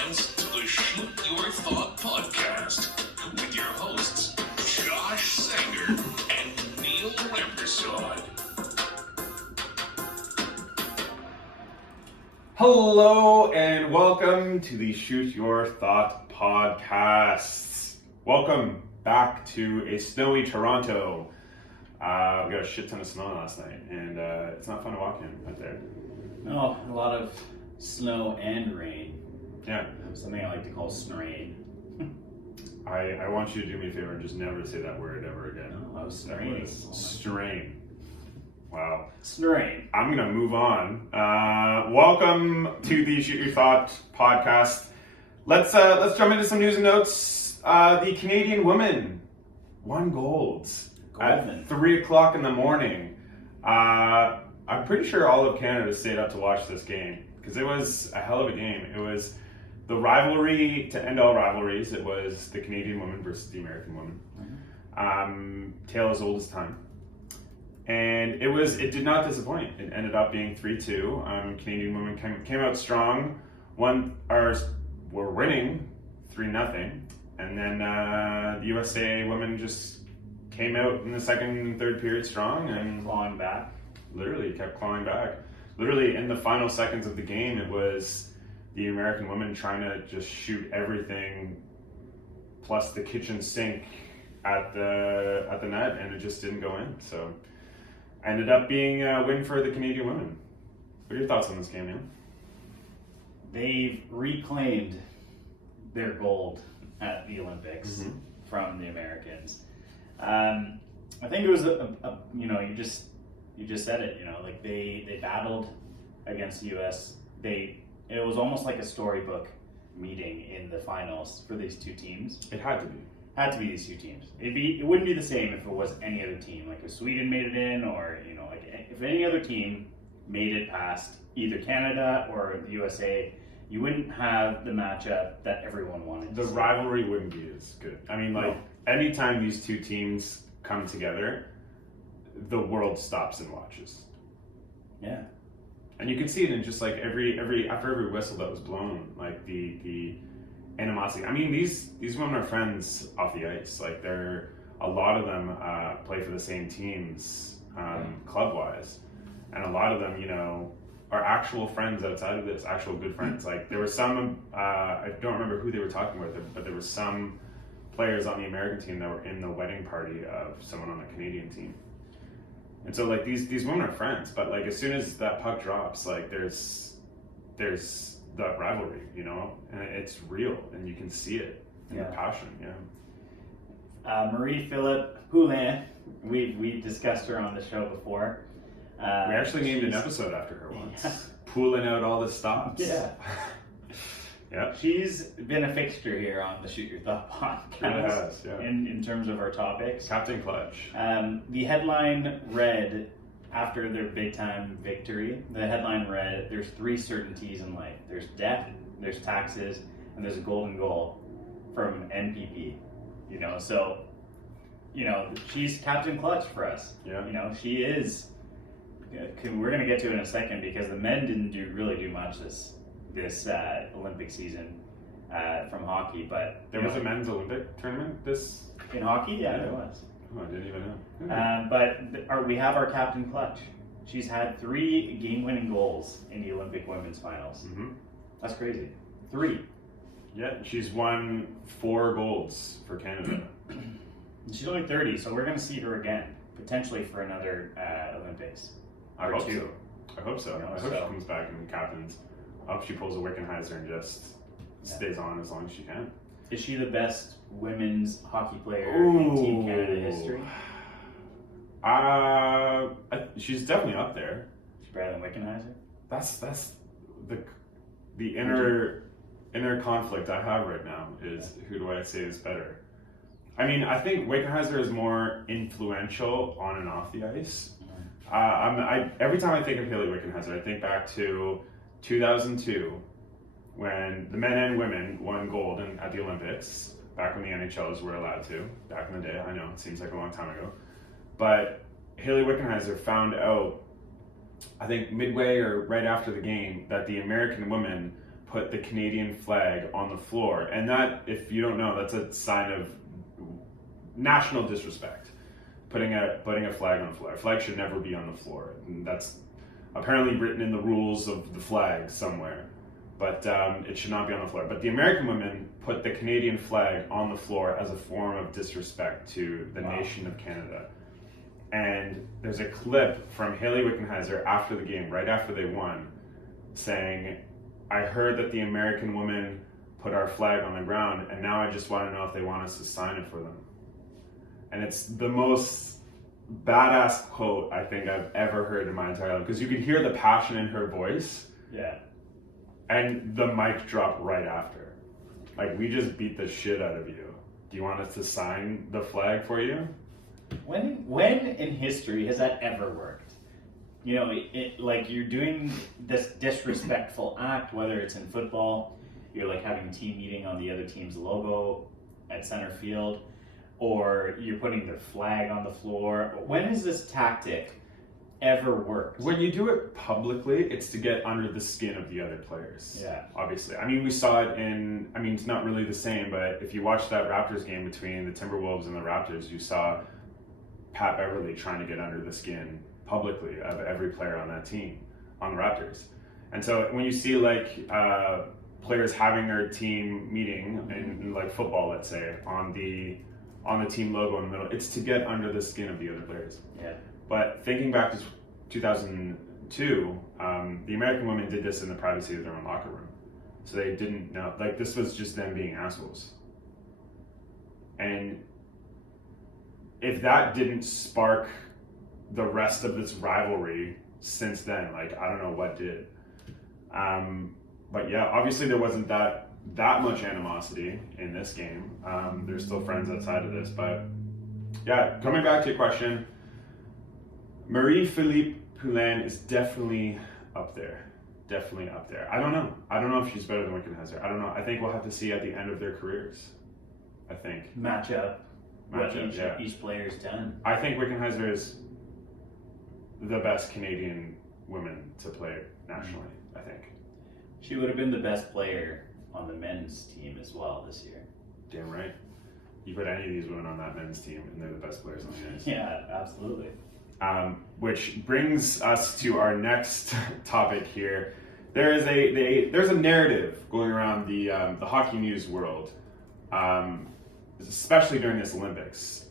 fans, to the Shoot Your Thought podcast with your hosts, Josh Sanger and Neil Rampersad. Hello and welcome to the Shoot Your Thought podcast. Welcome back to a snowy Toronto. We got a shit ton of snow last night, and it's not fun to walk in out there. No, a lot of snow and rain. Yeah. Something I like to call snrain. I want you to do me a favor and just never say that word ever again. No, I was That snraining. was strain. Wow. Snrain. I'm gonna move on. Welcome to the Shoot Your Thought podcast. Let's jump into some news and notes. The Canadian women won gold at 3 o'clock in the morning. I'm pretty sure all of Canada stayed up to watch this game because it was a hell of a game. It was the rivalry to end all rivalries. It was the Canadian women versus the American women. Tale as old as time. And it did not disappoint. It ended up being 3-2. Canadian women came out strong. Were winning 3-0. And then the USA women just came out in the second and third period strong and Clawing back. literally kept clawing back. Literally in the final seconds of the game, it was the American women trying to just shoot everything plus the kitchen sink at the net, and it just didn't go in. So ended up being a win for the Canadian women. What are your thoughts on this game, Neil? They've reclaimed their gold at the Olympics from the Americans. I think it was you just said it. Like they battled against the US. It was almost like a storybook meeting in the finals for these two teams. It had to be. Had to be these two teams. It wouldn't be the same if it was any other team. Like if Sweden made it in, or if any other team made it past either Canada or the USA, you wouldn't have the matchup that everyone wanted. The rivalry wouldn't be as good. I mean, anytime these two teams come together, the world stops and watches. Yeah. And you can see it in just like after every whistle that was blown, like the animosity. I mean, these women are friends off the ice. Like a lot of them play for the same teams, club wise, and a lot of them, are actual friends outside of this, actual good friends. Like there were some, I don't remember who they were talking about, but there were some players on the American team that were in the wedding party of someone on the Canadian team. And so like these women are friends, but like as soon as that puck drops, like there's that rivalry, and it's real, and you can see it in the passion. Marie-Philippe Poulin, we've discussed her on the show before. We actually named an episode after her once. Yeah. Pulling out all the stops. Yeah. Yeah. She's been a fixture here on the Shoot Your Thought podcast. Really has, yeah. In terms of our topics. Captain Clutch. The headline read, after their big time victory, the headline read, there's 3 certainties in life. There's death, there's taxes, and there's a golden goal from NPP. So, she's Captain Clutch for us. Yeah. She is. We're going to get to it in a second because the men didn't really do much this Olympic season from hockey, but there was a men's Olympic tournament in hockey. Yeah, there was. Oh, I didn't even know. But we have our Captain Clutch. She's had 3 game-winning goals in the Olympic women's finals. Mm-hmm. That's crazy. 3. Yeah, she's won 4 golds for Canada. She's only 30, so we're going to see her again, potentially for another Olympics. I hope so. I hope so. I hope she so. comes back and captains. I hope she pulls a Wickenheiser and just stays on as long as she can. Is she the best women's hockey player in Team Canada history? She's definitely up there. She's better than Wickenheiser? That's the inner conflict I have right now is who do I say is better? I mean, I think Wickenheiser is more influential on and off the ice. Every time I think of Hayley Wickenheiser, I think back to 2002 when the men and women won gold at the Olympics, back when the NHLs were allowed to, back in the day. I know, it seems like a long time ago. But Hayley Wickenheiser found out, I think midway or right after the game, that the American women put the Canadian flag on the floor. And that, if you don't know, that's a sign of national disrespect. Putting a flag on the floor. A flag should never be on the floor. And that's apparently written in the rules of the flag somewhere. But it should not be on the floor. But the American women put the Canadian flag on the floor as a form of disrespect to the nation of Canada. And there's a clip from Hayley Wickenheiser after the game, right after they won, saying, I heard that the American women put our flag on the ground, and now I just want to know if they want us to sign it for them. And it's the most badass quote I think I've ever heard in my entire life, because you could hear the passion in her voice. Yeah. And the mic dropped right after. Like, we just beat the shit out of you. Do you want us to sign the flag for you? When in history has that ever worked? You know, like you're doing this disrespectful act, whether it's in football, you're like having a team meeting on the other team's logo at center field, or you're putting their flag on the floor. When has this tactic ever worked? When you do it publicly, it's to get under the skin of the other players. Yeah. Obviously. I mean, we saw it it's not really the same, but if you watch that Raptors game between the Timberwolves and the Raptors, you saw Pat Beverley trying to get under the skin publicly of every player on that team, on the Raptors. And so when you see players having their team meeting in like football, let's say, on the team logo in the middle, it's to get under the skin of the other players. Yeah. But thinking back to 2002, the American women did this in the privacy of their own locker room. So they didn't know, like, this was just them being assholes. And if that didn't spark the rest of this rivalry since then, like, I don't know what did. But yeah, obviously there wasn't that much animosity in this game. They're still friends outside of this, but yeah, coming back to your question, Marie-Philippe Poulin is definitely up there. Definitely up there. I don't know if she's better than Wickenheiser. I don't know. I think we'll have to see at the end of their careers. I think. Matchup, each player's done. I think Wickenheiser is the best Canadian woman to play nationally, I think. She would have been the best player on the men's team as well this year. Damn right. You put any of these women on that men's team and they're the best players on the ice. Yeah, absolutely. Which brings us to our next topic here. There's a narrative going around the hockey news world, especially during this Olympics.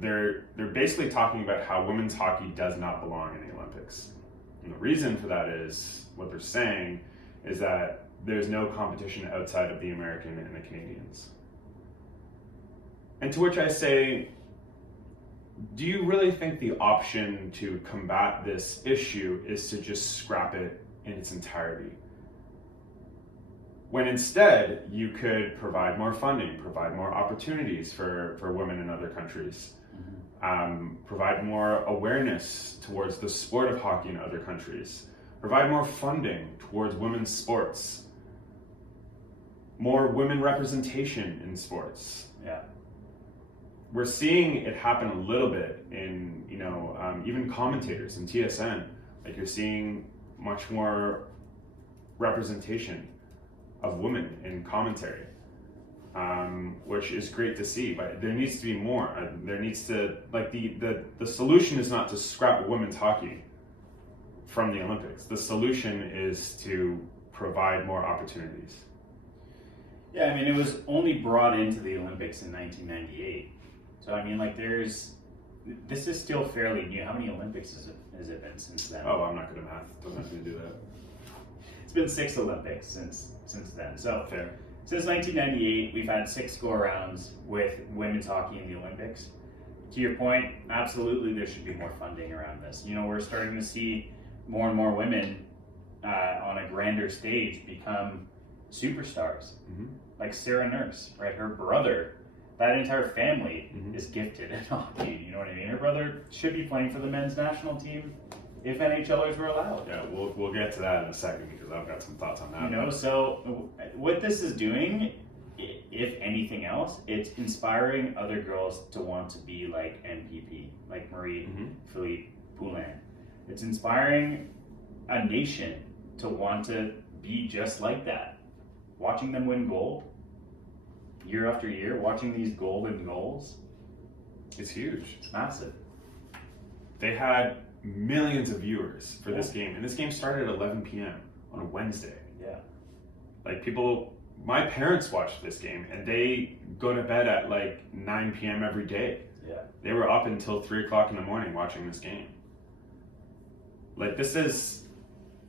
They're basically talking about how women's hockey does not belong in the Olympics. And the reason for that is, what they're saying is that there's no competition outside of the American and the Canadians. And to which I say, do you really think the option to combat this issue is to just scrap it in its entirety? When instead, you could provide more funding, provide more opportunities for women in other countries, provide more awareness towards the sport of hockey in other countries, provide more funding towards women's sports, more women representation in sports. Yeah. We're seeing it happen a little bit in, even commentators in TSN. Like, you're seeing much more representation of women in commentary, which is great to see. But there needs to be more. There needs to, like, the solution is not to scrap women's hockey from the Olympics. The solution is to provide more opportunities. Yeah, I mean, it was only brought into the Olympics in 1998. So, I mean, like, this is still fairly new. How many Olympics has it been since then? Oh, I'm not good at math. Don't have to do that. It's been 6 Olympics since then. So, Fair. Since 1998, we've had 6 go-arounds with women's hockey in the Olympics. To your point, absolutely there should be more funding around this. We're starting to see more and more women on a grander stage become superstars. Mm-hmm. Like Sarah Nurse, right? Her brother, that entire family is gifted in hockey. You know what I mean? Her brother should be playing for the men's national team if NHLers were allowed. Yeah, we'll get to that in a second because I've got some thoughts on that. So what this is doing, if anything else, it's inspiring other girls to want to be like MPP, like Marie-Philippe Poulin. It's inspiring a nation to want to be just like that. watching them win gold year after year, watching these golden goals, It's huge. it's massive. They had millions of viewers for this game, and this game started at 11 p.m. on a Wednesday. Yeah. Like my parents watched this game, and they go to bed at like 9 p.m. every day. Yeah. They were up until 3 o'clock in the morning watching this game. Like it's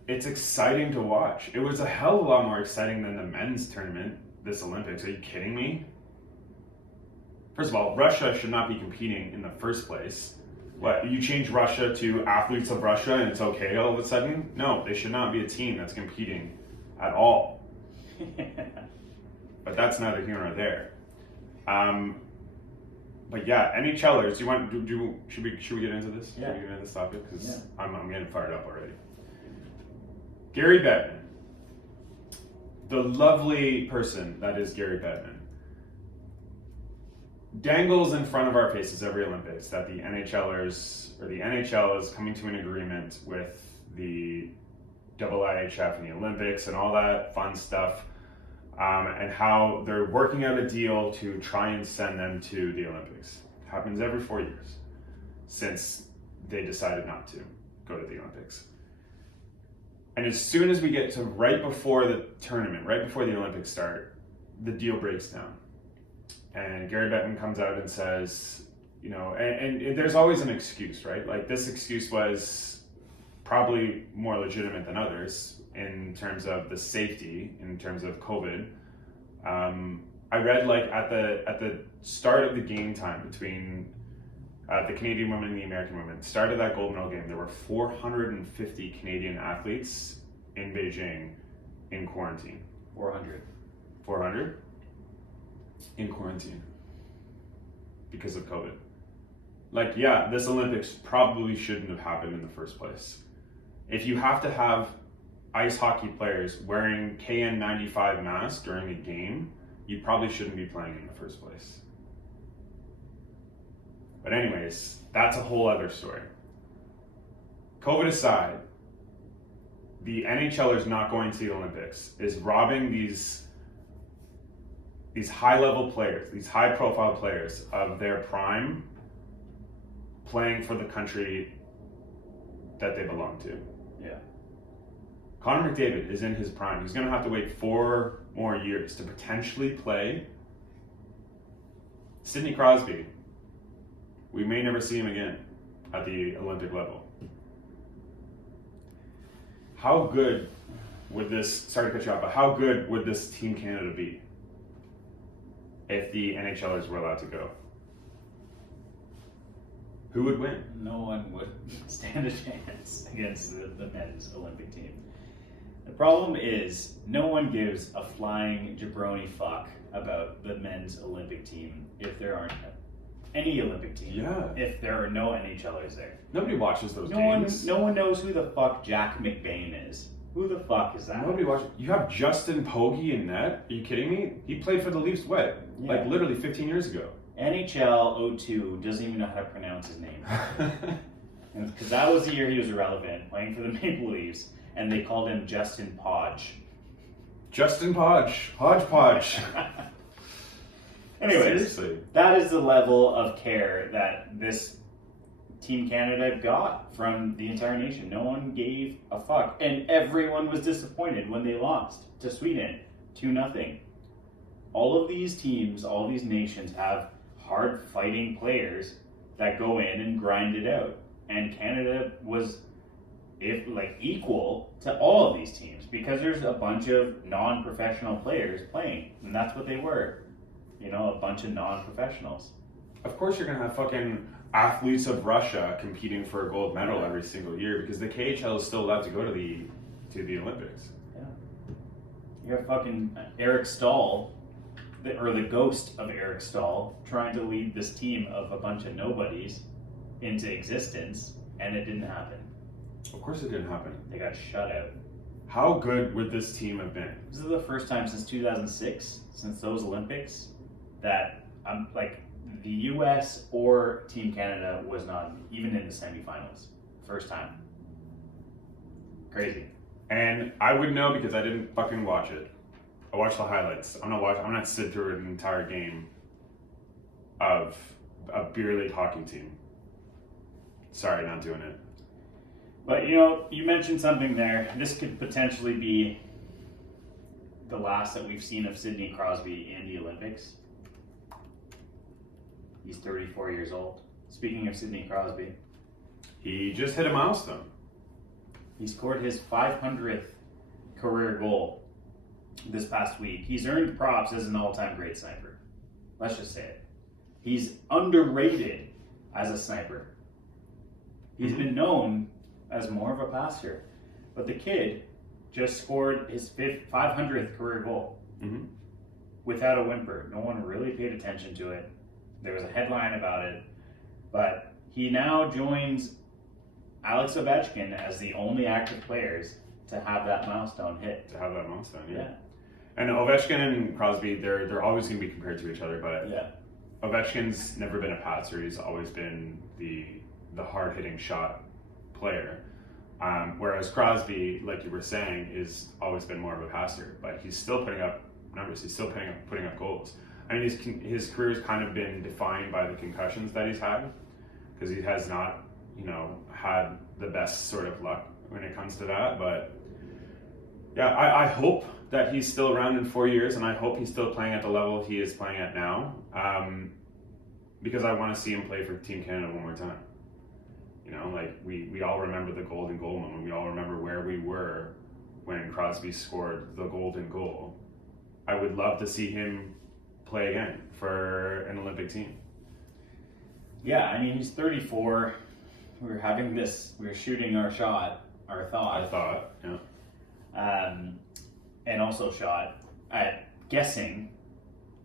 exciting to watch. It was a hell of a lot more exciting than the men's tournament this Olympics. Are you kidding me? First of all, Russia should not be competing in the first place. What, you change Russia to athletes of Russia and it's okay all of a sudden? No, they should not be a team that's competing at all. But that's neither here nor there. But yeah, NHLers. Should we get into this? Yeah. Should we get into this topic? Because Yeah. I'm getting fired up already. Gary Bettman, the lovely person that is Gary Bettman, dangles in front of our faces every Olympics that the NHLers or the NHL is coming to an agreement with the IIHF and the Olympics and all that fun stuff. And how they're working out a deal to try and send them to the Olympics. Happens every 4 years since they decided not to go to the Olympics. And as soon as we get to right before the tournament, right before the Olympics start, the deal breaks down. And Gary Bettman comes out and says, you know, and there's always an excuse, right? Like this excuse was probably more legitimate than others in terms of the safety, in terms of COVID. I read like at the start of the game time between the Canadian women and the American women, start of that gold medal game, there were 450 Canadian athletes in Beijing in quarantine. 400. 400 in quarantine because of COVID. Like, yeah, this Olympics probably shouldn't have happened in the first place. If you have to have ice hockey players wearing KN95 masks during a game, you probably shouldn't be playing in the first place. But anyways, that's a whole other story. COVID aside, the NHLers not going to the Olympics is robbing these high-level players, these high-profile players of their prime playing for the country that they belong to. Yeah. Connor McDavid is in his prime. He's going to have to wait 4 more years to potentially play. Sidney Crosby, we may never see him again at the Olympic level. How good would this, sorry to cut you off, but how good would this Team Canada be if the NHLers were allowed to go? Who would win? No one would stand a chance against the men's Olympic team. The problem is, no one gives a flying jabroni fuck about the men's Olympic team if there aren't any Olympic team. Yeah. If there are no NHLers there. Nobody watches those No games. one knows who the fuck Jack McBain is. Who the fuck is that? Nobody watches. You have Justin Pogge in net? Are you kidding me? He played for the Leafs, what? Yeah. Like literally 15 years ago. NHL 02 doesn't even know how to pronounce his name. Because that was the year he was irrelevant, playing for the Maple Leafs, and they called him Justin Podge. Justin Podge. Hodgepodge. Anyways, Seriously. that is the level of care that this Team Canada got from the entire nation. No one gave a fuck. And everyone was disappointed when they lost to Sweden 2-0. All of these teams, all of these nations have hard fighting players that go in and grind it out. And Canada was equal to all of these teams because there's a bunch of non-professional players playing. And that's what they were. You know, a bunch of non-professionals. Of course you're going to have fucking athletes of Russia competing for a gold medal every single year because the KHL is still allowed to go to the Olympics. Yeah. You have fucking Eric Stahl, or the ghost of Eric Stahl, trying to lead this team of a bunch of nobodies into existence, and it didn't happen. Of course it didn't happen. They got shut out. How good would this team have been? This is the first time since 2006, since those Olympics, that the U.S. or Team Canada was not even in the semifinals. First time. Crazy. And I would know because I didn't fucking watch it. I watch the highlights. I'm not sit through an entire game of a beer league hockey team. Sorry, not doing it. But you mentioned something there. This could potentially be the last that we've seen of Sidney Crosby in the Olympics. He's 34 years old. Speaking of Sidney Crosby, he just hit a milestone. He scored his 500th career goal this past week. He's earned props as an all-time great sniper. Let's just say it. He's underrated as a sniper. He's been known as more of a passer. But the kid just scored his 500th career goal without a whimper. No one really paid attention to it. There was a headline about it. But he now joins Alex Ovechkin as the only active players to have that milestone hit. Yeah. And Ovechkin and Crosby, they're always going to be compared to each other, but Ovechkin's never been a passer. He's always been the hard-hitting shot player. Whereas Crosby, like you were saying, is always been more of a passer, but he's still putting up numbers. He's still putting up goals. I mean, his career's kind of been defined by the concussions that he's had, because he has not, had the best sort of luck when it comes to that. But yeah, I hope that he's still around in 4 years, and I hope he's still playing at the level he is playing at now, because I want to see him play for Team Canada one more time. We all remember the golden goal moment. We all remember where we were when Crosby scored the golden goal. I would love to see him play again for an Olympic team. Yeah, I mean, he's 34. We're shooting our thought, and also shot at guessing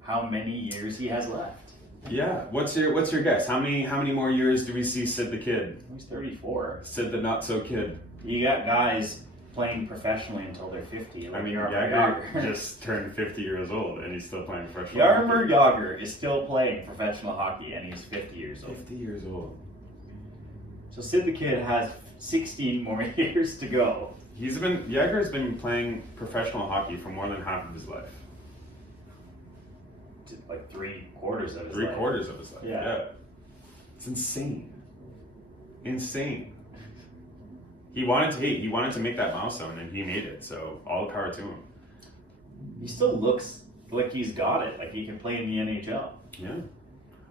how many years he has left. Yeah, what's your guess? How many more years do we see Sid the Kid? He's 34. Sid the Not So Kid. You got guys playing professionally until they're 50. Like Jagr just turned 50 years old and he's still playing professional Jaromir Jagr is still playing professional hockey and he's 50 years old. 50 years old. So Sid the Kid has 16 more years to go. Jagr's been playing professional hockey for more than half of his life. Like 3/4 of his life. 3/4 of his life. Yeah. It's insane. He wanted to make that milestone and he made it. So all the power to him. He still looks like he's got it. Like he can play in the NHL. Yeah.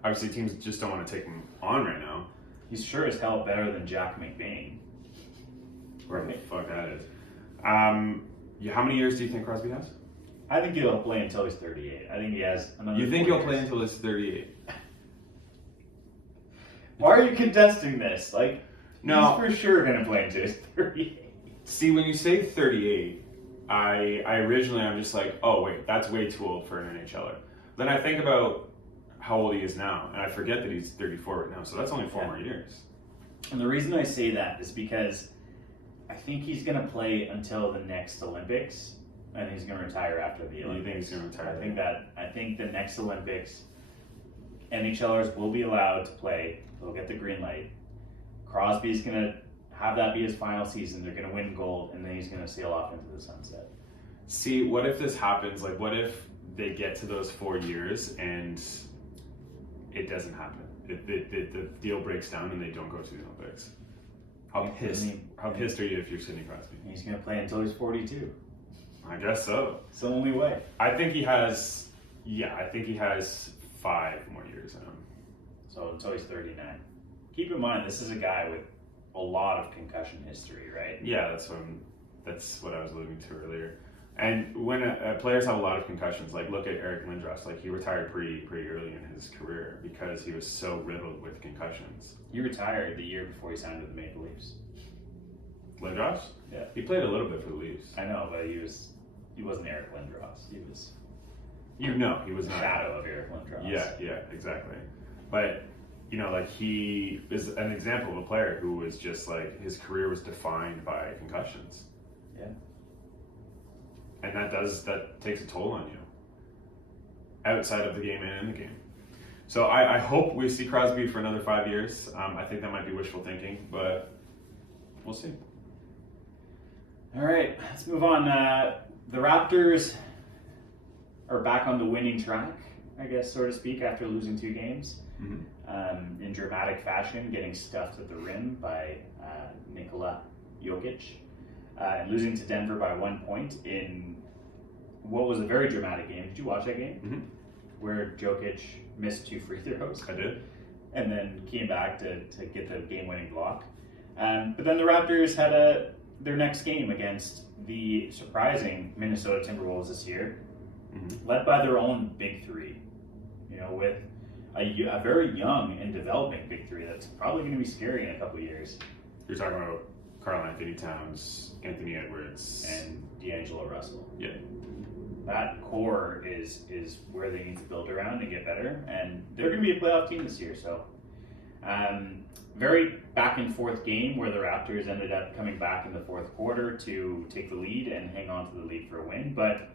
Obviously, teams just don't want to take him on right now. He's sure as hell better than Jack McBain. Where the fuck that is. How many years do you think Crosby has? I think he'll play until he's 38. I think he has another. You think he'll play until he's 38? Why are you contesting this? Like, no, he's for sure going to play until he's 38. See, when you say 38, I originally I'm just like, oh wait, that's way too old for an NHLer. Then I think about how old he is now, and I forget that he's 34 right now. So that's only 4 more years. And the reason I say that is because I think he's going to play until the next Olympics, and he's going to retire after the Olympics. You think he's going to retire? I think the next Olympics, NHLers will be allowed to play. They'll get the green light. Crosby's going to have that be his final season. They're going to win gold, and then he's going to sail off into the sunset. See, what if this happens? Like, what if they get to those 4 years and it doesn't happen? The deal breaks down and they don't go to the Olympics. How pissed are you if you're Sidney Crosby? He's going to play until he's 42. I guess so. It's the only way. I think he has 5 more years in him. So until he's 39. Keep in mind, this is a guy with a lot of concussion history, right? Yeah, that's what I was alluding to earlier. And when players have a lot of concussions, like look at Eric Lindros, like he retired pretty early in his career because he was so riddled with concussions. He retired the year before he signed with the Maple Leafs. Lindros? Yeah. He played a little bit for the Leafs. I know, but he wasn't Eric Lindros. He was he was the not. Shadow of Eric Lindros. Yeah, exactly. But like he is an example of a player who was just like his career was defined by concussions. Yeah. And that takes a toll on you outside of the game and in the game. So I hope we see Crosby for another 5 years. I think that might be wishful thinking, but we'll see. All right, let's move on. The Raptors are back on the winning track, I guess, so to speak, after losing 2 games. In dramatic fashion, getting stuffed at the rim by Nikola Jokic, and losing to Denver by 1 point in what was a very dramatic game. Did you watch that game? Where Jokic missed 2 free throws? I did. And then came back to get the game-winning block. But then the Raptors had their next game against the surprising Minnesota Timberwolves this year, led by their own big 3, with a very young and developing big 3 that's probably going to be scary in a couple of years. You're talking about Karl-Anthony Towns, Anthony Edwards, and D'Angelo Russell. Yeah. That core is where they need to build around and get better, and they're going to be a playoff team this year. So, very back and forth game where the Raptors ended up coming back in the 4th quarter to take the lead and hang on to the lead for a win. But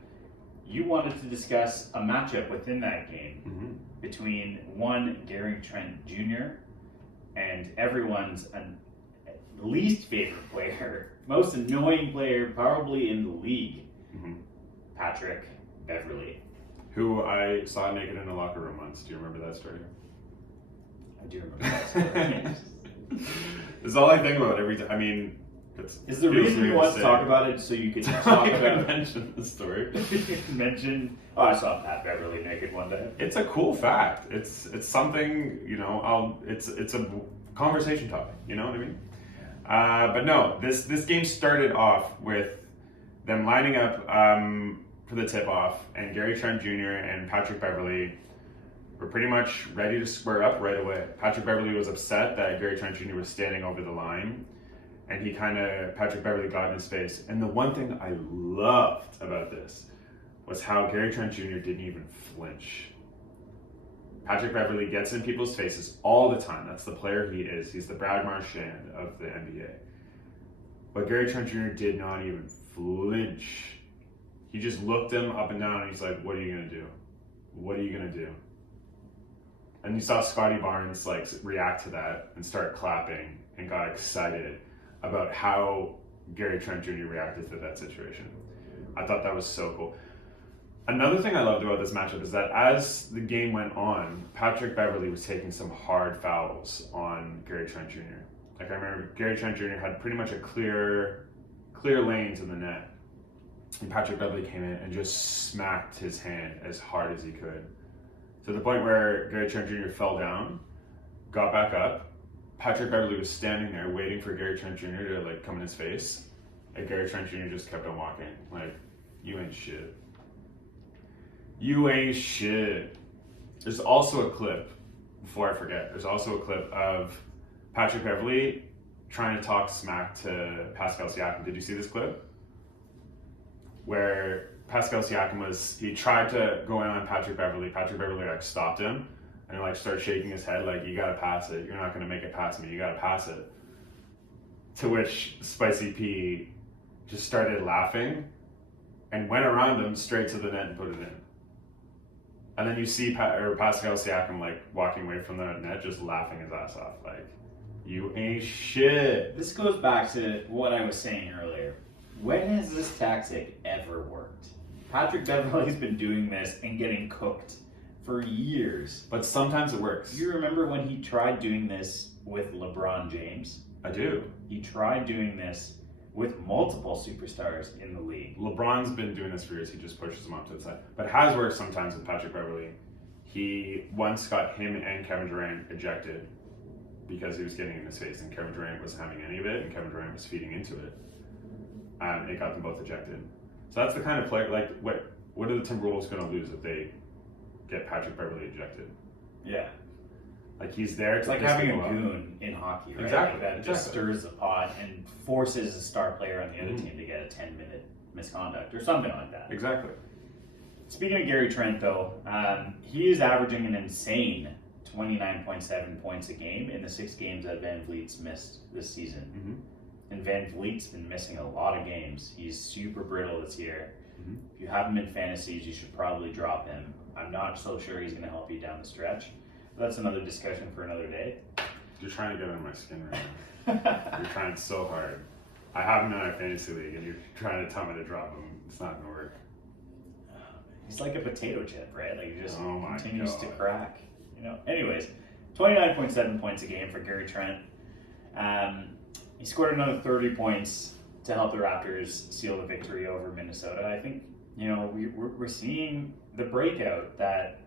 you wanted to discuss a matchup within that game between one Gary Trent Jr. and everyone's least favorite player, most annoying player probably in the league, Patrick Beverley. Who I saw naked in a locker room once. Do you remember that story? I do remember that story. It's all I think about every time. I mean, is the reason you want to talk about it so you can talk about mention the story? I saw Pat Beverley naked one day. It's a cool fact. It's something, it's a conversation topic. You know what I mean? But no, this game started off with them lining up for the tip-off, and Gary Trent Jr. and Patrick Beverley were pretty much ready to square up right away. Patrick Beverley was upset that Gary Trent Jr. was standing over the line, and Patrick Beverley got in his face. And the one thing I loved about this was how Gary Trent Jr. didn't even flinch. Patrick Beverley gets in people's faces all the time. That's the player he is. He's the Brad Marchand of the NBA. But Gary Trent Jr. did not even flinch. He just looked him up and down and he's like, what are you going to do? What are you going to do? And you saw Scotty Barnes react to that and start clapping and got excited about how Gary Trent Jr. reacted to that situation. I thought that was so cool. Another thing I loved about this matchup is that as the game went on, Patrick Beverley was taking some hard fouls on Gary Trent Jr. I remember Gary Trent Jr. had pretty much a clear lane to the net. And Patrick Beverley came in and just smacked his hand as hard as he could. To the point where Gary Trent Jr. fell down, got back up. Patrick Beverley was standing there waiting for Gary Trent Jr. to come in his face. And Gary Trent Jr. just kept on walking. You ain't shit. You ain't shit. There's also a clip, before I forget, of Patrick Beverley trying to talk smack to Pascal Siakam. Did you see this clip? Where Pascal Siakam he tried to go in on Patrick Beverley. Patrick Beverley stopped him and started shaking his head you gotta pass it. You're not gonna make it past me. You gotta pass it. To which Spicy P just started laughing and went around him straight to the net and put it in. And then you see Pascal Siakam walking away from the net just laughing his ass off you ain't shit. This goes back to what I was saying earlier. When has this tactic ever worked? Patrick Beverley's been doing this and getting cooked for years. But sometimes it works. You remember when he tried doing this with LeBron James? I do. He tried doing this with multiple superstars in the league. LeBron's been doing this for years. He just pushes them off to the side. But it has worked sometimes with Patrick Beverley. He once got him and Kevin Durant ejected because he was getting in his face, and Kevin Durant wasn't having any of it, and Kevin Durant was feeding into it. And it got them both ejected. So that's the kind of player, what are the Timberwolves going to lose if they get Patrick Beverley ejected? Yeah. He's there to It's like having a goon in hockey, right? Exactly. That just stirs the pot and forces a star player on the other team to get a 10-minute misconduct or something like that. Exactly. Speaking of Gary Trent, though, he is averaging an insane 29.7 points a game in the 6 games that Van Vliet's missed this season. And Van Vliet's been missing a lot of games. He's super brittle this year. If you have him in fantasies, you should probably drop him. I'm not so sure he's going to help you down the stretch. That's another discussion for another day. You're trying to get under my skin right now. You're trying so hard. I have him in my fantasy league, and you're trying to tell me to drop him. It's not going to work. he's like a potato chip, right? Like he just Oh my continues to God. crack. Anyways, 29.7 points a game for Gary Trent. He scored another 30 points to help the Raptors seal the victory over Minnesota. I think we're seeing the breakout that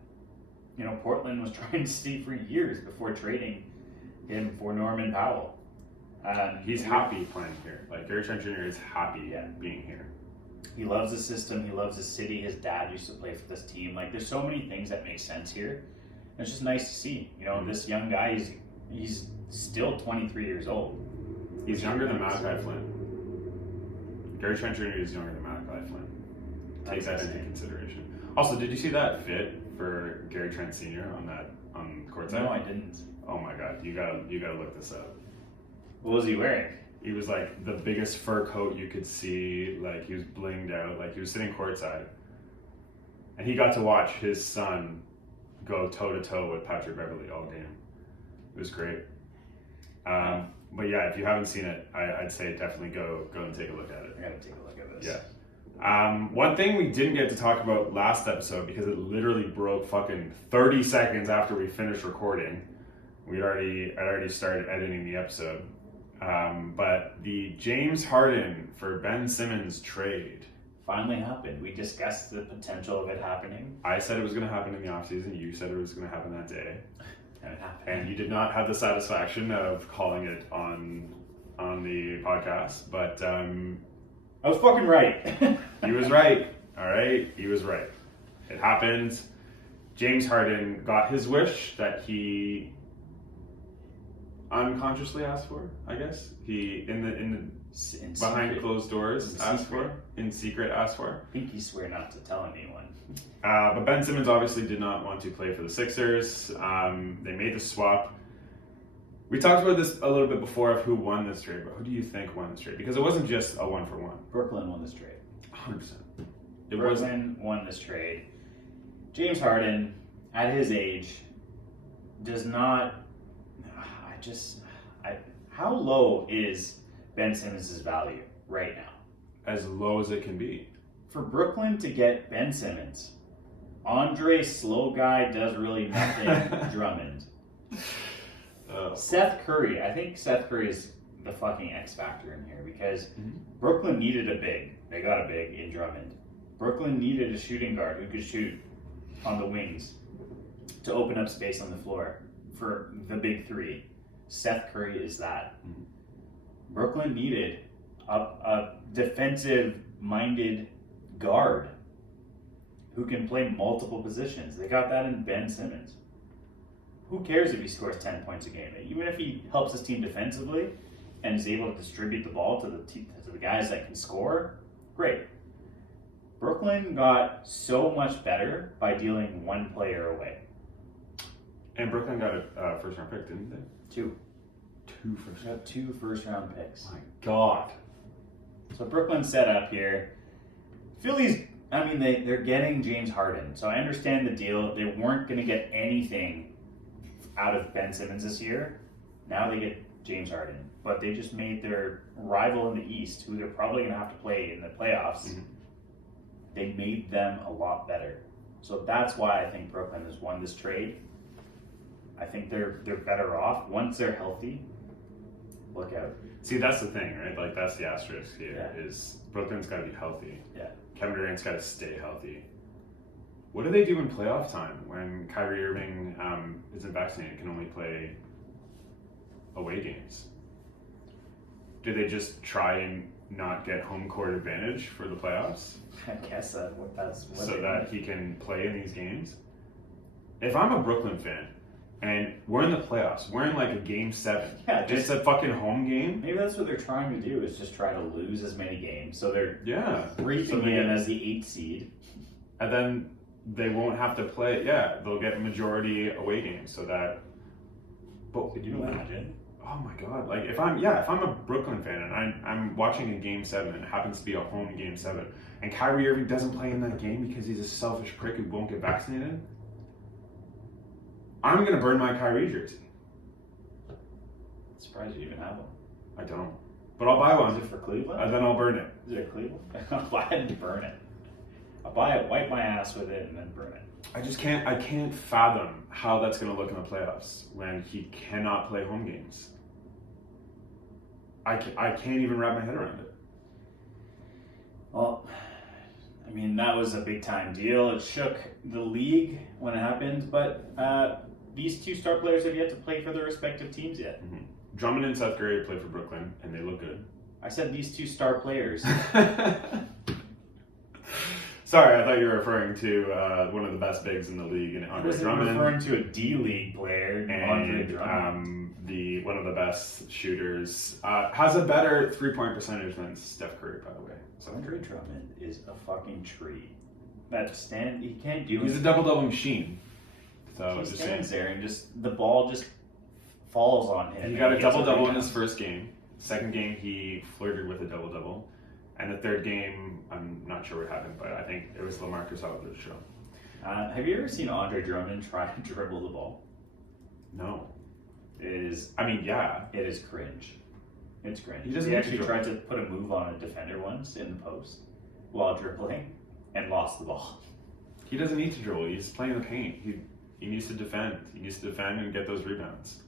Portland was trying to see for years before trading him for Norman Powell. He's happy playing here. Like Gary Trent Jr. is happy being here. He loves the system. He loves the city. His dad used to play for this team. Like, there's so many things that make sense here. And it's just nice to see. This young guy, he's still 23 years old. He's younger than Malachi Flynn. Gary Trent Jr. is younger than Malachi Flynn. Take that into consideration. Also, did you see that fit for Gary Trent Sr. on courtside? No, I didn't. Oh my God, you gotta look this up. What was he wearing? He was like the biggest fur coat you could see. Like he was blinged out. Like he was sitting courtside, and he got to watch his son go toe to toe with Patrick Beverley all game. It was great. But yeah, if you haven't seen it, I'd say definitely go and take a look at it. I gotta take a look at this. Yeah. One thing we didn't get to talk about last episode because it literally broke fucking 30 seconds after we finished recording. I'd already started editing the episode. But the James Harden for Ben Simmons trade finally happened. We discussed the potential of it happening. I said it was going to happen in the offseason. You said it was going to happen that day. And it happened. And you did not have the satisfaction of calling it on the podcast. But I was fucking right. he was right. All right? He was right. It happened. James Harden got his wish that he unconsciously asked for, I guess. He in behind secret. closed doors In asked secret. for. In secret asked for. I think he swore not to tell anyone. But Ben Simmons obviously did not want to play for the Sixers. They made the swap. We talked about this a little bit before of who won this trade, but who do you think won this trade? Because it wasn't just a 1-for-1. Brooklyn won this trade. 100%. Brooklyn won this trade. James Harden, at his age, does not. How low is Ben Simmons' value right now? As low as it can be. For Brooklyn to get Ben Simmons, Andre slow guy does really nothing Drummond. Seth Curry, I think Seth Curry is the fucking X factor in here because Brooklyn needed a big. They got a big in Drummond. Brooklyn needed a shooting guard who could shoot on the wings to open up space on the floor for the big three. Seth Curry is that. Brooklyn needed a defensive-minded guard who can play multiple positions. They got that in Ben Simmons. Who cares if he scores 10 points a game? Even if he helps his team defensively and is able to distribute the ball to the guys that can score, great. Brooklyn got so much better by dealing one player away. And Brooklyn got a first-round pick, didn't they? Two Got 2 first-round picks. My God. So Brooklyn's set up here. Philly's, they're getting James Harden. So I understand the deal. They weren't going to get anything out of Ben Simmons this year. Now they get James Harden. But they just made their rival in the East, who they're probably going to have to play in the playoffs, they made them a lot better. So that's why I think Brooklyn has won this trade. I think they're better off once they're healthy. Look out. See, that's the thing, right? Like, that's the asterisk here, is Brooklyn's got to be healthy. Yeah. Kevin Durant's got to stay healthy. What do they do in playoff time when Kyrie Irving isn't vaccinated, can only play away games? Do they just try and not get home court advantage for the playoffs? I guess that's what so they that he can play in these games? If I'm a Brooklyn fan, and we're in the playoffs, we're in like a game 7. Yeah, just a fucking home game. Maybe that's what they're trying to do, is just try to lose as many games. So they're reaping so they in as the 8th seed. And then they won't have to play, they'll get majority away games so that. But could you imagine? Oh my God! Like if I'm a Brooklyn fan and I'm watching a game 7 and it happens to be a home game 7, and Kyrie Irving doesn't play in that game because he's a selfish prick who won't get vaccinated, I'm gonna burn my Kyrie jersey. Surprised you even have one. I don't, but I'll buy one. Is it for Cleveland? And then I'll burn it. Is it Cleveland? Why didn't you burn it? I'll buy it, wipe my ass with it, and then burn it. I can't fathom how that's going to look in the playoffs when he cannot play home games. I can't even wrap my head around it. Well, I mean, that was a big time deal. It shook the league when it happened, but these two star players have yet to play for their respective teams yet. Mm-hmm. Drummond and Seth Curry play for Brooklyn, and they look good. I said these two star players. Sorry, I thought you were referring to one of the best bigs in the league, and Andre Drummond. Referring to a D-League player, Andre Drummond. One of the best shooters, has a better 3-point percentage than Steph Curry, by the way. So Andre Drummond is a fucking tree. He can't do it. He's a double-double machine. So he stands there and the ball just falls on him. He got a double-double in his first game. Second game, he flirted with a double-double. And the third game, I'm not sure what happened, but I think it was LaMarcus Aldridge show. Have you ever seen Andre Drummond try to dribble the ball? No. Yeah. It is cringe. It's cringe. He actually tried to put a move on a defender once in the post while dribbling and lost the ball. He doesn't need to dribble. He's playing the paint. He needs to defend. He needs to defend and get those rebounds.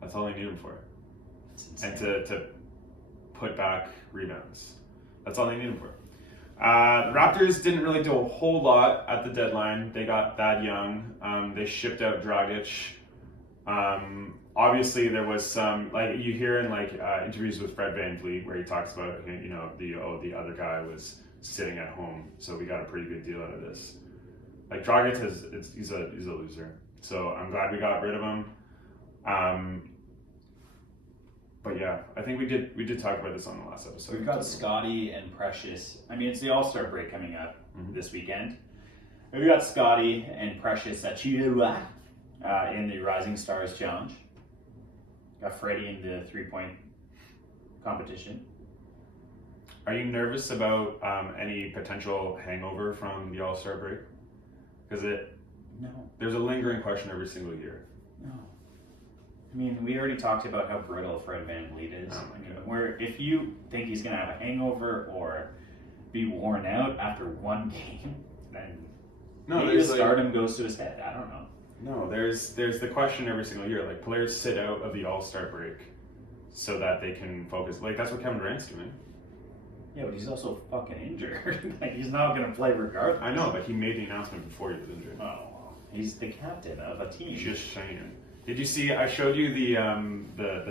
That's all I need him for. And to put back rebounds. That's all they need him for. The Raptors didn't really do a whole lot at the deadline. They got Thad Young. They shipped out Dragic. Obviously, there was some, like you hear in interviews with Fred VanVleet where he talks about, the other guy was sitting at home, so we got a pretty good deal out of this. Like Dragic he's a loser. So I'm glad we got rid of him. But yeah, I think we did talk about this on the last episode. We've got Scotty and Precious. I mean, it's the All-Star break coming up this weekend. We've got Scotty and Precious at in the Rising Stars Challenge. Got Freddie in the 3-point competition. Are you nervous about any potential hangover from the All-Star break? Because there's a lingering question every single year. No. I mean, we already talked about how brittle Fred VanVleet is. Where if you think he's going to have a hangover or be worn out after one game, then maybe the stardom goes to his head. I don't know. No, there's the question every single year. Like, players sit out of the All-Star break so that they can focus. Like, that's what Kevin Durant's doing. Yeah, but he's also fucking injured. He's not going to play regardless. I know, but he made the announcement before he was injured. Oh, well, he's the captain of a team. Just saying. Did you see? I showed you the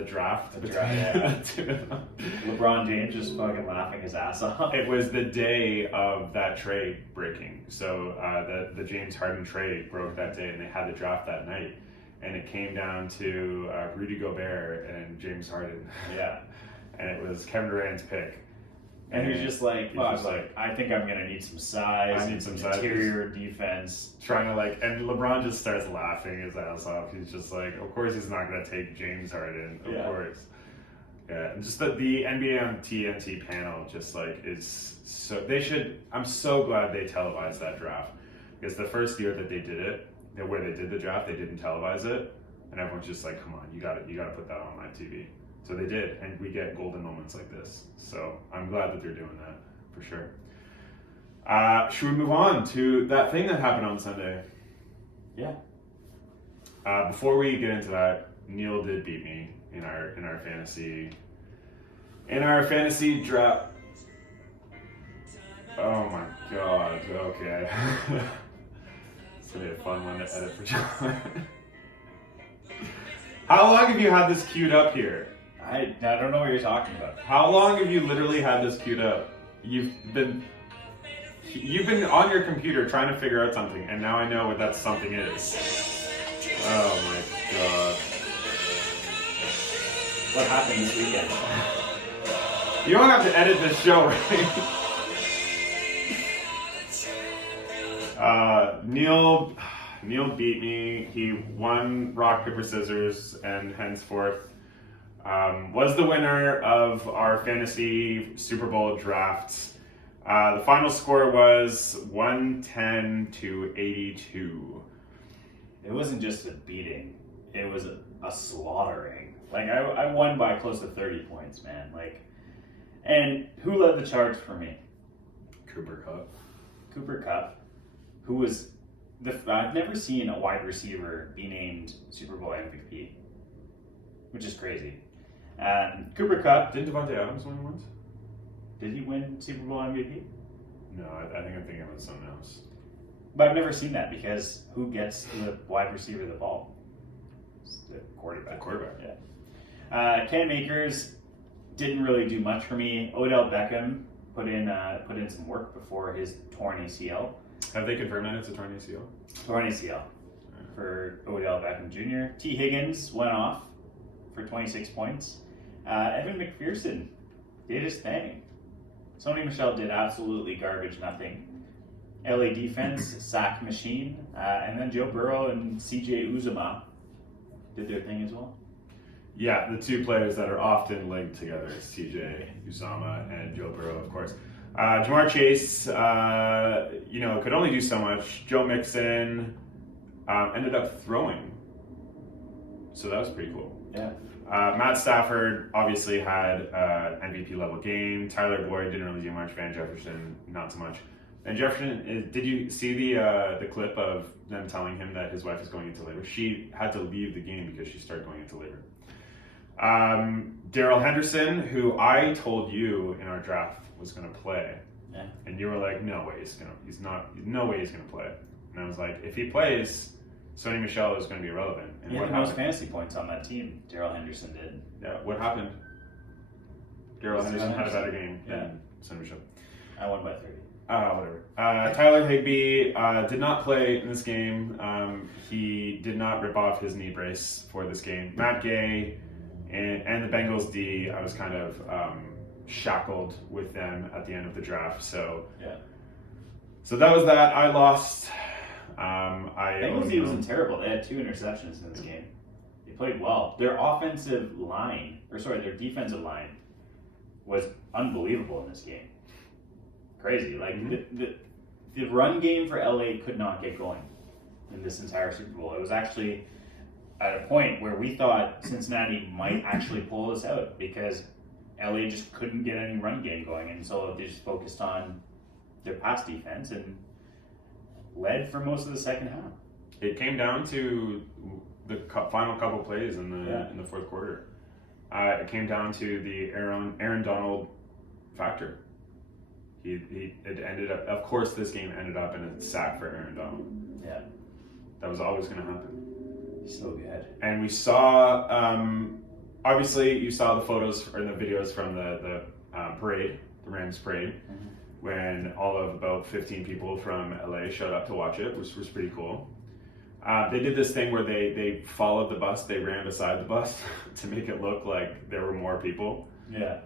draft. The draft, yeah. LeBron James just fucking laughing his ass off. It was the day of that trade breaking. So the James Harden trade broke that day, and they had the draft that night. And it came down to Rudy Gobert and James Harden. Yeah. And it was Kevin Durant's pick. And he's just like, I think I'm going to need some size. I need some interior defense. Trying to and LeBron just starts laughing his ass off. He's just like, of course he's not going to take James Harden. Of course. Yeah, and just the NBA on TNT panel just is so, I'm so glad they televised that draft. Because the first year that they did it, where they did the draft, they didn't televise it. And everyone's just like, come on, you got to put that on live TV. So they did, and we get golden moments like this. So I'm glad that they're doing that, for sure. Should we move on to that thing that happened on Sunday? Yeah. Before we get into that, Neil did beat me in our fantasy draft. Oh my god. Okay. It's gonna be a fun one to edit for John. How long have you had this queued up here? I don't know what you're talking about. How long have you literally had this queued up? You've been on your computer trying to figure out something, and now I know what that something is. Oh my god. What happened this weekend? You don't have to edit this show, right? Neil beat me. He won rock, paper, scissors, and henceforth was the winner of our fantasy Super Bowl draft. The final score was 110-82. It wasn't just a beating; it was a slaughtering. I won by close to 30 points, man. And who led the charge for me? Cooper Kupp. Cooper Kupp, who was I've never seen a wide receiver be named Super Bowl MVP, which is crazy. Cooper Kupp. Didn't Devontae Adams win once? Did he win Super Bowl MVP? No, I think I'm thinking of something else. But I've never seen that because who gets the wide receiver the ball? It's the quarterback. Yeah. Cam Akers didn't really do much for me. Odell Beckham put in some work before his torn ACL. Have they confirmed that it's a torn ACL? Torn ACL for Odell Beckham Jr. T. Higgins went off for 26 points. Evan McPherson did his thing. Sony Michel did absolutely garbage nothing. LA defense, sack machine. And then Joe Burrow and CJ Uzomah did their thing as well. Yeah, the two players that are often linked together, CJ Uzomah and Joe Burrow, of course. Jamar Chase, could only do so much. Joe Mixon ended up throwing. So that was pretty cool. Yeah. Matt Stafford obviously had an MVP level game. Tyler Boyd didn't really do much. Van Jefferson, not so much. And Jefferson, did you see the clip of them telling him that his wife is going into labor? She had to leave the game because she started going into labor. Darrell Henderson, who I told you in our draft was going to play, and you were like, no way he's going to play. And I was like, if he plays, Sony Michel is going to be irrelevant. And he had the most fantasy points on that team. Darrell Henderson did. Yeah, what happened? Darrell Henderson had a better game than Sony Michel. I won by 30. Whatever. Tyler Higbee did not play in this game. He did not rip off his knee brace for this game. Matt Gay and the Bengals D, I was kind of shackled with them at the end of the draft. So that was that. I lost. Bengals D wasn't terrible. They had 2 interceptions in this game. They played well. Their defensive line was unbelievable in this game. Crazy. Like the run game for LA could not get going in this entire Super Bowl. It was actually at a point where we thought Cincinnati might actually pull this out because LA just couldn't get any run game going, and so they just focused on their pass defense and led for most of the second half. It came down to the final couple plays in the fourth quarter. It came down to the Aaron Donald factor. It ended up. Of course, this game ended up in a sack for Aaron Donald. Yeah, that was always going to happen. So good. And we saw, obviously, you saw the photos or the videos from the parade, the Rams parade, when all of about 15 people from LA showed up to watch it, which was pretty cool. They did this thing where they followed the bus, they ran beside the bus to make it look like there were more people. Yeah.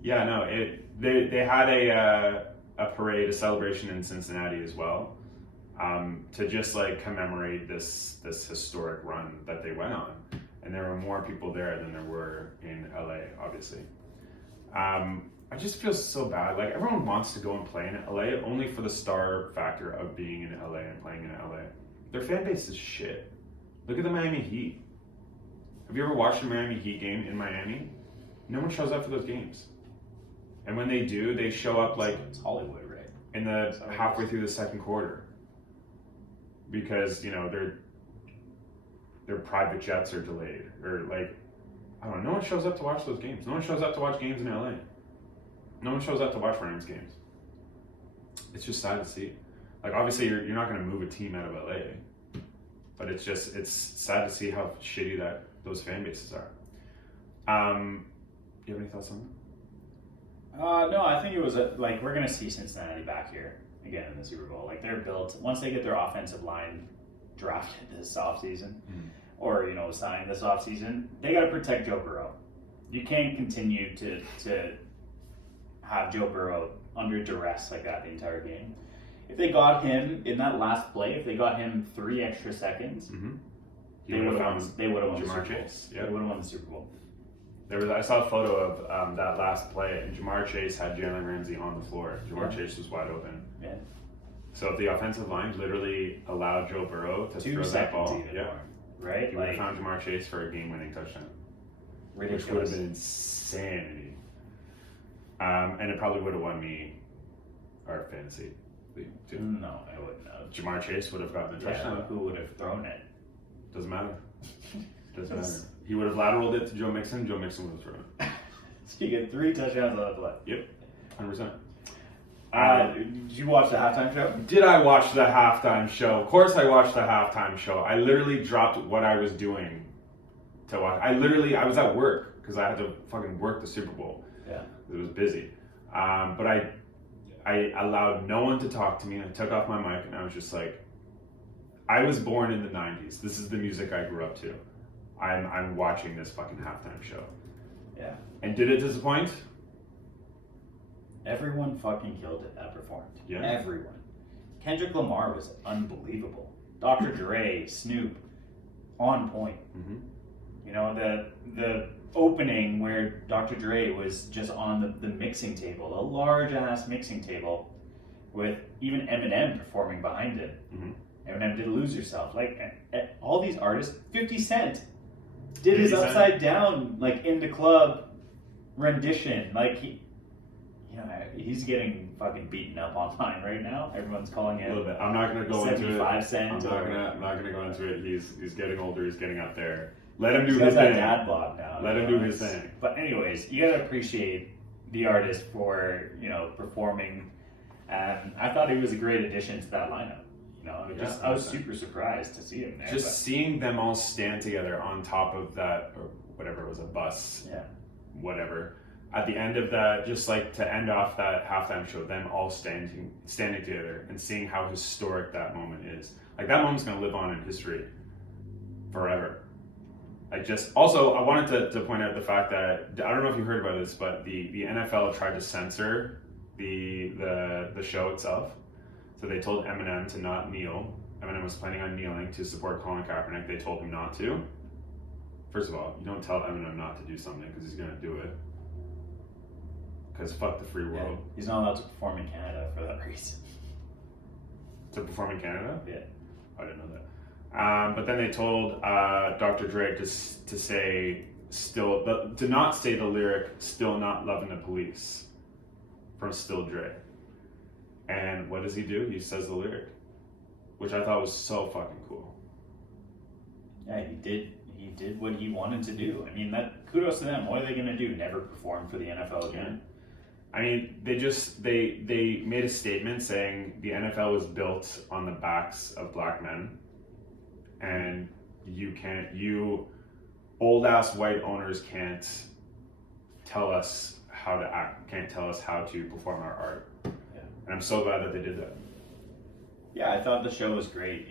Yeah, no, they had a parade, a celebration in Cincinnati as well, to just like commemorate this historic run that they went on, and there were more people there than there were in LA, obviously. I just feel so bad. Like everyone wants to go and play in LA only for the star factor of being in LA and playing in LA. Their fan base is shit. Look at the Miami Heat. Have you ever watched a Miami Heat game in Miami? No one shows up for those games. And when they do, they show up like it's Hollywood, right? In the halfway through the second quarter, because their private jets are delayed, or like I don't know. No one shows up to watch those games. No one shows up to watch games in LA. No one shows up to watch Rams games. It's just sad to see. Like obviously you're not going to move a team out of LA, but it's sad to see how shitty those fan bases are. Do you have any thoughts on that? No, I think it was we're going to see Cincinnati back here again in the Super Bowl. Like they're built, once they get their offensive line drafted this offseason, or signed this offseason, they got to protect Joe Burrow. You can't continue to have Joe Burrow under duress like that the entire game. If they got him in that last play, if they got him 3 extra seconds, they would have won the Super Bowl. Yep. They would have won the Super Bowl. I saw a photo of that last play, and Jamar Chase had Jalen Ramsey on the floor. Jamar Chase was wide open. Yeah. So if the offensive line literally allowed Joe Burrow to 2 throw that ball, even more, right? He would have found Jamar Chase for a game-winning touchdown, ridiculous. which would have been insanity. And it probably would have won me our fantasy league too. No, I wouldn't have. Jamar Chase would have gotten the Yeah, touchdown. who would have thrown it? Doesn't matter. Doesn't matter. He would have lateraled it to Joe Mixon. Joe Mixon would have thrown it. So you get 3 touchdowns on the play. Yep, 100%. Did you watch the halftime show? Did I watch the halftime show? Of course I watched the halftime show. I literally dropped what I was doing to watch. I was at work because I had to fucking work the Super Bowl. Yeah. It was busy. But I allowed no one to talk to me. I took off my mic and I was just like, I was born in the 90s. This is the music I grew up to. I'm watching this fucking halftime show. Yeah. And did it disappoint? Everyone fucking killed it that performed. Yeah. Everyone. Kendrick Lamar was unbelievable. Dr. Dre, Snoop, on point. Mm-hmm. You know, the opening where Dr. Dre was just on the mixing table, a large ass mixing table with even Eminem performing behind it. Mm-hmm. Eminem did Lose Yourself. Like, all these artists, 50 Cent did 50 his Cent? upside down, like, in the club rendition. Like, he's getting fucking beaten up online right now. Everyone's calling A it little bit. I'm not gonna go into it. 75 Cent. I'm not gonna go into it. He's getting older. He's getting up there. Let him do He's his got that thing. dad bod now. Let him do his thing. But anyways, you gotta appreciate the artist for performing. I thought he was a great addition to that lineup. I was super surprised to see him there. Just seeing them all stand together on top of that, or whatever it was, a bus. Yeah. Whatever. At the end of that, just like to end off that halftime show, them all standing together and seeing how historic that moment is. Like, that moment's gonna live on in history forever. I wanted to point out the fact that, I don't know if you heard about this, but the NFL tried to censor the show itself. So they told Eminem to not kneel. Eminem was planning on kneeling to support Colin Kaepernick. They told him not to. First of all, you don't tell Eminem not to do something because he's going to do it. Because fuck the free world. Yeah. He's not allowed to perform in Canada for that reason. To perform in Canada? Yeah. I didn't know that. But then they told Dr. Dre to say to not say the lyric "Still Not Loving the Police" from Still Dre. And what does he do? He says the lyric, which I thought was so fucking cool. Yeah, he did what he wanted to do. I mean, kudos to them. What are they gonna do? Never perform for the NFL again? I mean, they made a statement saying the NFL was built on the backs of black men, and you old ass white owners can't tell us how to act, can't tell us how to perform our art. Yeah. And I'm so glad that they did that. Yeah, I thought the show was great.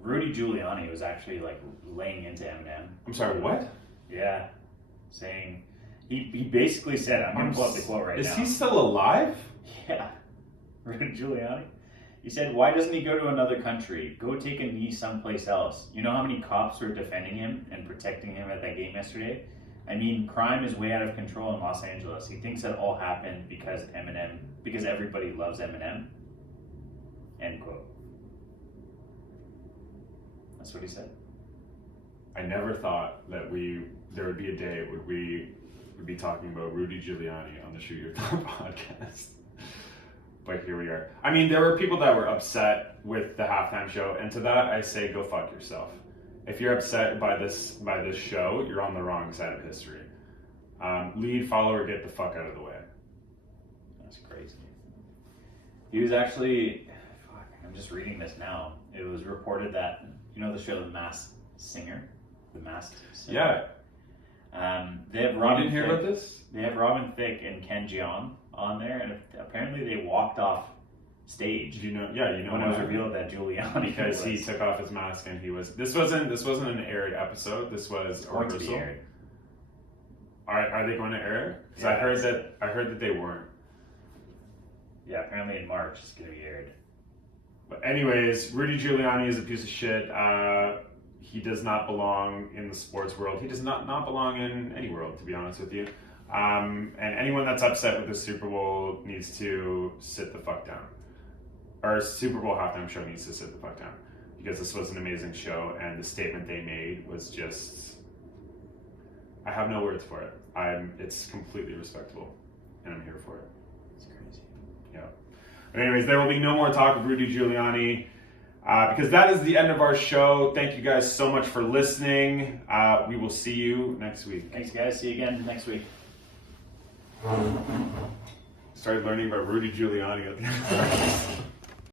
Rudy Giuliani was actually like laying into Eminem. I'm sorry, what? Yeah, saying he basically said, I'm going to pull up the quote right now. Is he still alive? Yeah, Rudy Giuliani. He said, why doesn't he go to another country? Go take a knee someplace else. You know how many cops were defending him and protecting him at that game yesterday? I mean, crime is way out of control in Los Angeles. He thinks that all happened because everybody loves Eminem. End quote. That's what he said. I never thought that there would be a day where we would be talking about Rudy Giuliani on the Shoot Your Thought podcast. But here we are. I mean, there were people that were upset with the halftime show, and to that I say, go fuck yourself. If you're upset by this show, you're on the wrong side of history. Lead, follower, get the fuck out of the way. That's crazy. He was actually, I'm just reading this now. It was reported that, the show The Masked Singer? The Masked Singer? Yeah. They have Robin You didn't hear Thicke. about this? They have Robin Thicke and Ken Jeong on there, and apparently they walked off stage. When when it was revealed that Giuliani because he took off his mask and he was. This wasn't an aired episode. This was a going to be rehearsal. aired. Are they going to air it? Because Yeah, I heard that they weren't. Yeah, apparently in March it's going to be aired. But anyways, Rudy Giuliani is a piece of shit. He does not belong in the sports world. He does not belong in any world, to be honest with you. And anyone that's upset with the Super Bowl needs to sit the fuck down. Our Super Bowl halftime show needs to sit the fuck down. Because this was an amazing show, and the statement they made was just... I have no words for it. It's completely respectable. and I'm here for it. It's crazy. Yeah. But anyways, there will be no more talk of Rudy Giuliani because that is the end of our show. Thank you guys so much for listening. We will see you next week. Thanks, guys. See you again next week. Started learning about Rudy Giuliani.